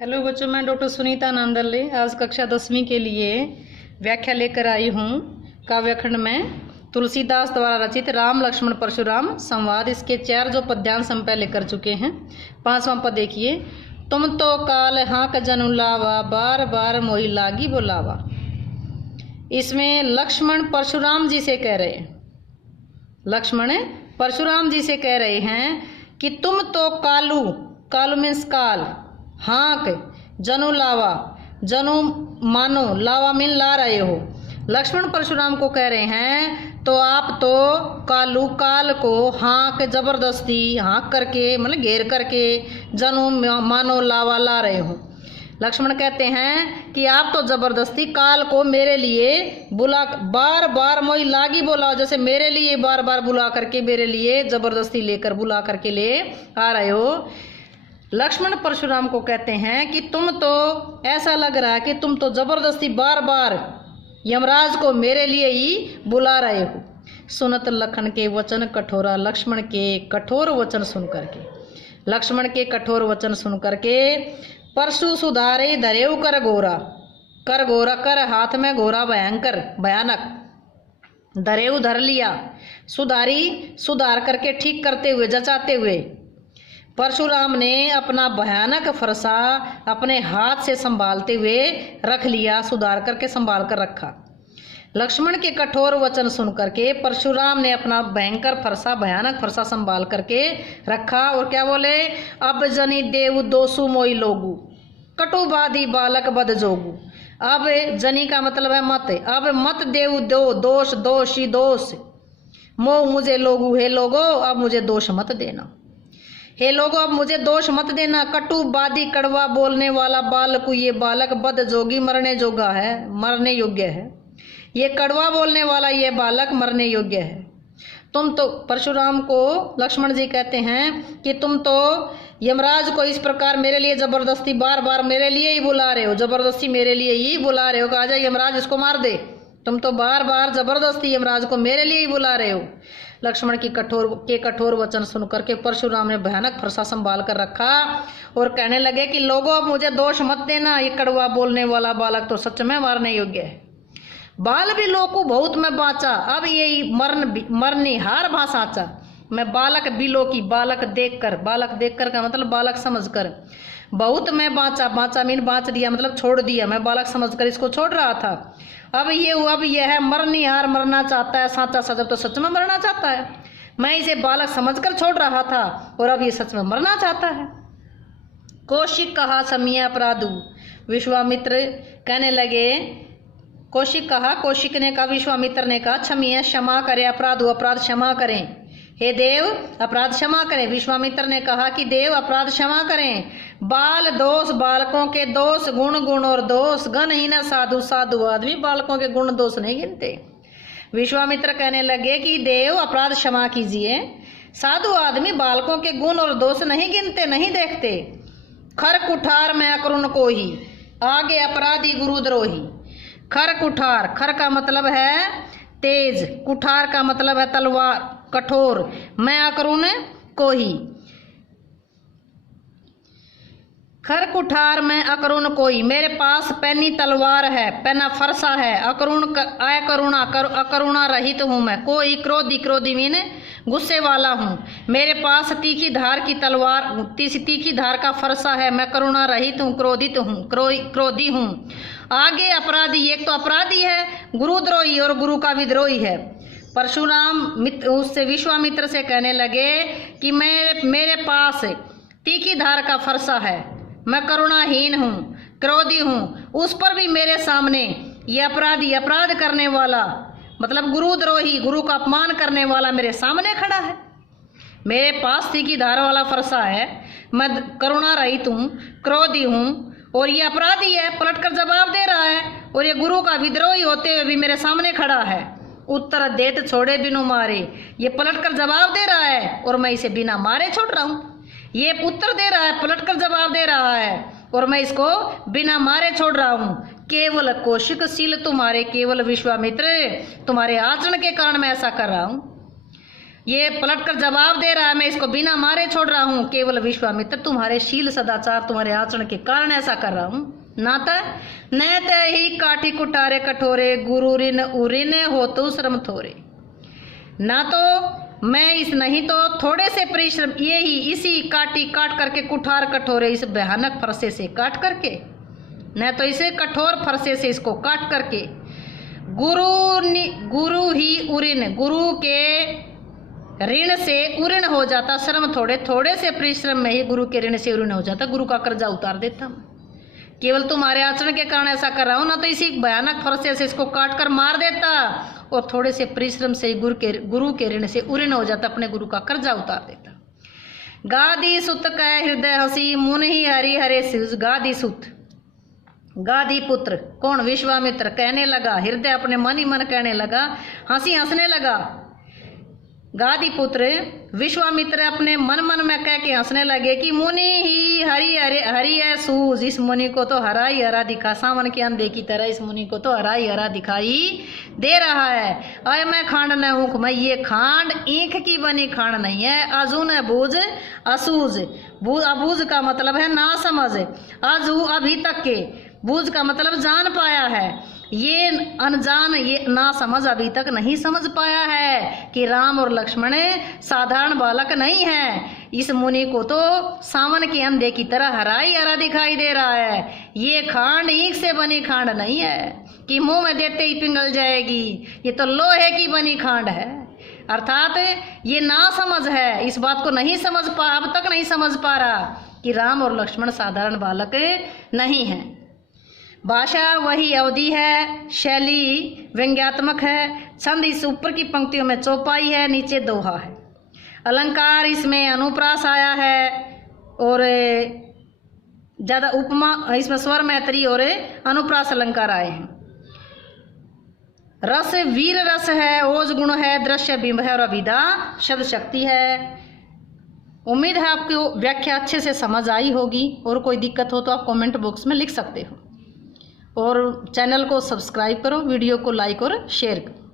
Hello बच्चों, मैं doctor Sunita नांदले आज कक्षा 10वीं के लिए व्याख्या लेकर आई हूँ। काव्यखंड में तुलसीदास द्वारा रचित राम लक्ष्मण परशुराम संवाद, इसके 4 जो पद्यांश हम पहले कर चुके हैं। 5वां पद देखिए। तुम तो काल हाँक जनु लावा, बार बार मोहि लागी बोलावा। इसमें लक्ष्मण परशुराम जी से कह रहे हैं, लक्ष्मण परशुराम जी से कह रहे हैं कि तुम तो कालू, कालू मीन्स काल, हाँक जनु लावा, जनु मानो, लावा मीन ला रहे हो। लक्ष्मण परशुराम को कह रहे हैं तो आप तो कालू, काल को हाँक जबरदस्ती हाँक करके मतलब घेर करके, जनु मानो लावा ला रहे हो। लक्ष्मण कहते हैं कि आप तो जबरदस्ती काल को मेरे लिए बुला, बार बार मोई लागी बोला, जैसे मेरे लिए बार बार बुला करके, मेरे लिए जबरदस्ती लेकर बुला करके ले आ रहे हो। लक्ष्मण परशुराम को कहते हैं कि तुम तो ऐसा लग रहा है कि तुम तो जबरदस्ती बार बार यमराज को मेरे लिए ही बुला रहे हो। सुनत लखन के वचन कठोरा, लक्ष्मण के कठोर वचन सुन करके, लक्ष्मण के कठोर वचन सुन करके परशु सुधारे धरेऊ कर गोरा, कर गोरा, कर हाथ में घोरा भयंकर भयानक, धरेऊ धर लिया, सुधारी सुधार करके ठीक करते हुए, जचाते हुए। परशुराम ने अपना भयानक फरसा अपने हाथ से संभालते हुए रख लिया, सुधार करके संभाल कर रखा। लक्ष्मण के कठोर वचन सुन करके परशुराम ने अपना भयंकर फरसा, भयानक फरसा संभाल करके रखा। और क्या बोले? अब जनी देव दोसु मोई लोगू, कटुबादी बालक बद जोगू। अब जनी का मतलब है मत, अब मत देव दो दोष, दोषी दोष, मो मुझे लोगू, हे लोगो अब मुझे दोष मत देना, हे लोगो अब मुझे दोष मत देना। कटुबादी कड़वा बोलने वाला बालक, ये बालक बद जोगी मरने जोगा है, मरने योग्य है। ये कड़वा बोलने वाला ये बालक मरने योग्य है। तुम तो, परशुराम को लक्ष्मण जी कहते हैं कि तुम तो यमराज को इस प्रकार मेरे लिए जबरदस्ती बार बार मेरे लिए ही बुला रहे हो, जबरदस्ती मेरे लिए ही बुला रहे हो। कहा जाए यमराज इसको मार दे, तुम तो बार बार जबरदस्ती यमराज को मेरे लिए ही बुला रहे हो। लक्ष्मण की कठोर वचन सुनकर के परशुराम ने भयानक फरसा संभाल कर रखा और कहने लगे कि लोगों अब मुझे दोष मत देना, ये कड़वा बोलने वाला बालक तो सच में मारने योग्य है। बाल भी लोकू बहुत में बाचा, अब ये मरनिहार भाषाचा। मैं बालक बिलो की, बालक देखकर का मतलब बालक समझकर, बहुत मैं बाचा, बाचा मीन बाच दिया मतलब छोड़ दिया, मैं बालक समझकर इसको छोड़ रहा था। अब यह है मरनिहार, मरना चाहता है, साचा सजब तो सच में मरना चाहता है। मैं इसे बालक समझकर छोड़ रहा था और अब ये सच में मरना चाहता है। कौशिक कहा समिया अपराधु, विश्वामित्र कहने लगे, कौशिक कहा, कौशिक ने कहा, विश्वामित्र ने कहा, क्षमिया क्षमा करे, अपराधु अपराध क्षमा करें, हे देव अपराध क्षमा करें। विश्वामित्र ने कहा कि देव अपराध क्षमा करें। बाल दोष, बालकों के दोष, गुण गुण और दोष, गण ही न साधु, साधु आदमी बालकों के गुण दोष नहीं गिनते। विश्वामित्र कहने लगे कि देव अपराध क्षमा कीजिए, साधु आदमी बालकों के गुण और दोष नहीं गिनते, नहीं देखते। खर कुठार में अकरुण को ही, आगे अपराधी गुरुद्रोही। खर कुठार, खर का मतलब है तेज, कुठार का मतलब है तलवार, कठोर। मैं अकरुण को ही, खर कुठार में अकरुण कोई, मेरे पास पैनी तलवार है, पैना फरसा है। अकरुणा रहित हूँ मैं, कोई क्रोधी, क्रोधी मीन गुस्से वाला हूँ। मेरे पास तीखी धार की तलवार, तीखी धार का फरसा है। मैं करुणा रहित हूँ, क्रोधित हूँ, क्रोधी हूँ। आगे अपराधी, एक तो अपराधी है, गुरुद्रोही और गुरु का विद्रोही है। परशुराम उससे विश्वामित्र से कहने लगे कि मेरे पास तीखी धार का फरसा है, मैं करुणाहीन हूँ, क्रोधी हूँ, उस पर भी मेरे सामने ये अपराधी, अपराध करने वाला मतलब गुरुद्रोही, गुरु का अपमान करने वाला मेरे सामने खड़ा है। मेरे पास तीखी धार वाला फरसा है, मैं करुणा रहित हूँ, क्रोधी हूँ, और ये अपराधी है, पलटकर जवाब दे रहा है, और ये गुरु का विद्रोही होते हुए भी मेरे सामने खड़ा है। उत्तर देत छोड़े बिनु मारे, ये पलटकर जवाब दे रहा है और मैं इसे बिना मारे छोड़ रहा हूँ। ये उत्तर दे रहा है, पलटकर जवाब दे रहा है और मैं इसको बिना मारे छोड़ रहा हूँ। केवल कौशिकशील तुम्हारे, केवल विश्वामित्र तुम्हारे आचरण के कारण मैं ऐसा कर रहा हूँ। ये पलट कर जवाब दे रहा है, मैं इसको बिना मारे छोड़ रहा हूँ। केवल विश्वामित्र तुम्हारे शील सदाचार तुम्हारे आचरण के कारण ऐसा कर रहा हूँ। नाता न ही काठी कुटारे कठोरे गुरु ऋण उऋण हो तो श्रम थोरे। ना तो मैं इस नहीं तो थोड़े से परिश्रम ये ही इसी काटी काट करके कुठार कठोरे इस भयानक फरसे से काट करके, न तो इसे कठोर फरसे से इसको काट करके गुरु ही उऋण गुरु के ऋण से उऋण हो जाता। श्रम थोड़े थोड़े से परिश्रम में ही गुरु के ऋण से उऋण हो जाता। गुरु का कर्जा उतार देता मैं। केवल तुम्हारे आचरण के कारण ऐसा कर रहा हूं, ना तो इसी भयानक फरसे से इसको काट कर मार देता और थोड़े से परिश्रम से गुरु के ऋण से उऋण हो जाता, अपने गुरु का कर्जा उतार देता। गादी सुत कह हृदय हसी मुन ही हरि हरे शिव। गादी सुत गादी पुत्र कौन? विश्वामित्र कहने लगा, हृदय अपने मन ही मन कहने लगा, हंसी हंसने लगा। गादी पुत्र विश्वामित्र अपने मन मन में कह के हंसने लगे कि मुनि ही हरि है सूज। इस मुनि को तो हरा ही हरा दिखा, सावन के अंधे की तरह इस मुनि को तो हरा ही हरा दिखाई दे रहा है। अय मैं खांड न ऊख मैं, ये खांड ईख की बनी खांड नहीं है। अजून है बूझ असूझ। अबूझ का मतलब है ना समझ, अजू अभी तक के, बूझ का मतलब जान पाया है। ये अनजान ये ना समझ अभी तक नहीं समझ पाया है कि राम और लक्ष्मण साधारण बालक नहीं है। इस मुनि को तो सावन के अंधे की तरह हरा ही हरा दिखाई दे रहा है। ये खांड ईख से बनी खांड नहीं है कि मुंह में देते ही पिघल जाएगी, ये तो लोहे की बनी खांड है। अर्थात ये ना समझ है, इस बात को नहीं समझ पा, अब तक नहीं समझ पा रहा कि राम और लक्ष्मण साधारण बालक नहीं है। भाषा वही अवधि है, शैली व्यंग्यात्मक है, छंद इस ऊपर की पंक्तियों में चौपाई है, नीचे दोहा है। अलंकार इसमें अनुप्रास आया है और ज़्यादा उपमा, इसमें स्वर मैत्री और अनुप्रास अलंकार आए हैं। रस वीर रस है, ओज गुण है, दृश्य बिंब है और अभिधा शब्द शक्ति है। उम्मीद है आपको व्याख्या अच्छे से समझ आई होगी, और कोई दिक्कत हो तो आप कमेंट बॉक्स में लिख सकते हो। और चैनल को सब्सक्राइब करो, वीडियो को लाइक और शेयर करो।